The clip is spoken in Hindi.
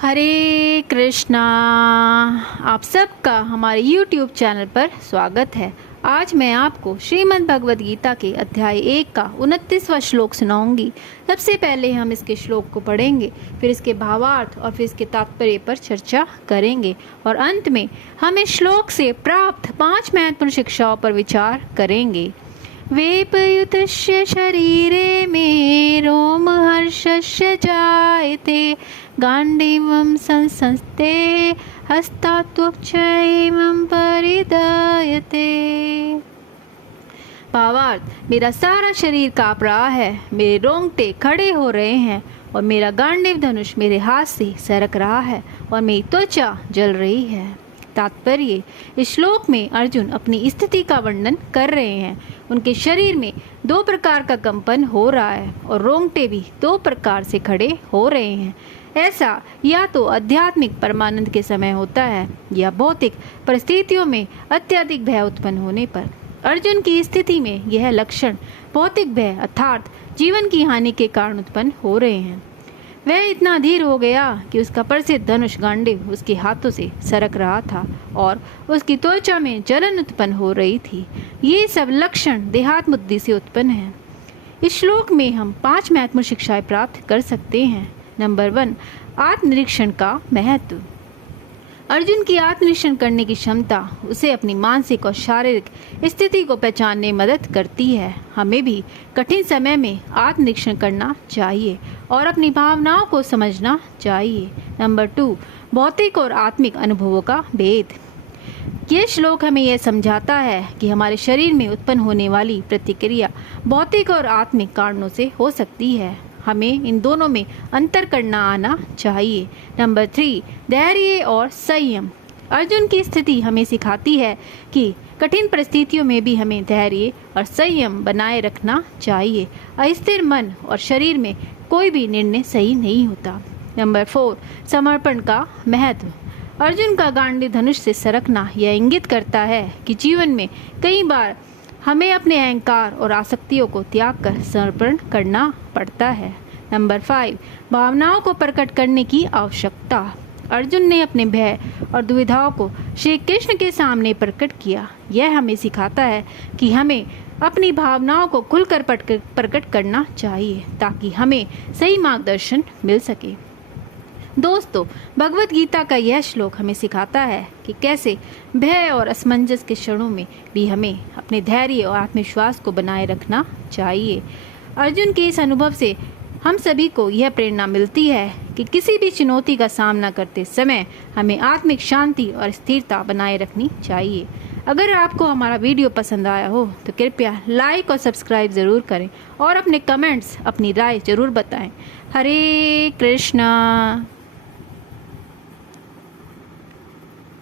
हरे कृष्णा। आप सबका हमारे YouTube चैनल पर स्वागत है। आज मैं आपको श्रीमद् भगवद गीता के अध्याय 1 का 29वां श्लोक सुनाऊंगी। सबसे पहले हम इसके श्लोक को पढ़ेंगे, फिर इसके भावार्थ और फिर इसके तात्पर्य पर चर्चा करेंगे और अंत में हम इस श्लोक से प्राप्त 5 महत्वपूर्ण शिक्षाओं पर विचार करेंगे। वेपयुतस्य शरीरे मे रोमहर्षस्य जायते गांडीवं संसंस्ते हस्तात्वक्षयं परिदयते। भावार्थ, मेरा सारा शरीर काँप रहा है, मेरे रोंगटे खड़े हो रहे हैं और मेरा गांडीव धनुष मेरे हाथ से सरक रहा है और मेरी त्वचा जल रही है। तात्पर्य, इस श्लोक में अर्जुन अपनी स्थिति का वर्णन कर रहे हैं। उनके शरीर में 2 प्रकार का कंपन हो रहा है और रोंगटे भी 2 प्रकार से खड़े हो रहे हैं। ऐसा या तो आध्यात्मिक परमानंद के समय होता है या भौतिक परिस्थितियों में अत्यधिक भय उत्पन्न होने पर। अर्जुन की स्थिति में यह लक्षण भौतिक भय अर्थात जीवन की हानि के कारण उत्पन्न हो रहे हैं। वह इतना अधीर हो गया कि उसका प्रसिद्ध धनुष गांडीव उसके हाथों से सरक रहा था और उसकी त्वचा में जलन उत्पन्न हो रही थी। ये सब लक्षण देहात्म बुद्धि से उत्पन्न है। इस श्लोक में हम 5 महत्वपूर्ण शिक्षाएं प्राप्त कर सकते हैं। नंबर 1, आत्मनिरीक्षण का महत्व। अर्जुन की आत्मनिरीक्षण करने की क्षमता उसे अपनी मानसिक और शारीरिक स्थिति को पहचानने में मदद करती है। हमें भी कठिन समय में आत्मनिरीक्षण करना चाहिए और अपनी भावनाओं को समझना चाहिए। नंबर 2, भौतिक और आत्मिक अनुभवों का भेद। यह श्लोक हमें यह समझाता है कि हमारे शरीर में उत्पन्न होने वाली प्रतिक्रिया भौतिक और आत्मिक कारणों से हो सकती है। हमें इन दोनों में अंतर करना आना चाहिए। नंबर 3, धैर्य और संयम। अर्जुन की स्थिति हमें सिखाती है कि कठिन परिस्थितियों में भी हमें धैर्य और संयम बनाए रखना चाहिए। अस्थिर मन और शरीर में कोई भी निर्णय सही नहीं होता। नंबर 4, समर्पण का महत्व। अर्जुन का गांडीव धनुष से सरकना यह इंगित करता है कि जीवन में कई बार हमें अपने अहंकार और आसक्तियों को त्याग कर समर्पण करना पड़ता है। नंबर 5, भावनाओं को प्रकट करने की आवश्यकता। अर्जुन ने अपने भय और दुविधाओं को श्री कृष्ण के सामने प्रकट किया। यह हमें सिखाता है कि हमें अपनी भावनाओं को खुलकर प्रकट करना चाहिए ताकि हमें सही मार्गदर्शन मिल सके। दोस्तों, भगवत गीता का यह श्लोक हमें सिखाता है कि कैसे भय और असमंजस के क्षणों में भी हमें अपने धैर्य और आत्मविश्वास को बनाए रखना चाहिए। अर्जुन के इस अनुभव से हम सभी को यह प्रेरणा मिलती है कि किसी भी चुनौती का सामना करते समय हमें आत्मिक शांति और स्थिरता बनाए रखनी चाहिए। अगर आपको हमारा वीडियो पसंद आया हो तो कृपया लाइक और सब्सक्राइब ज़रूर करें और अपने कमेंट्स, अपनी राय ज़रूर बताएं। हरे कृष्णा।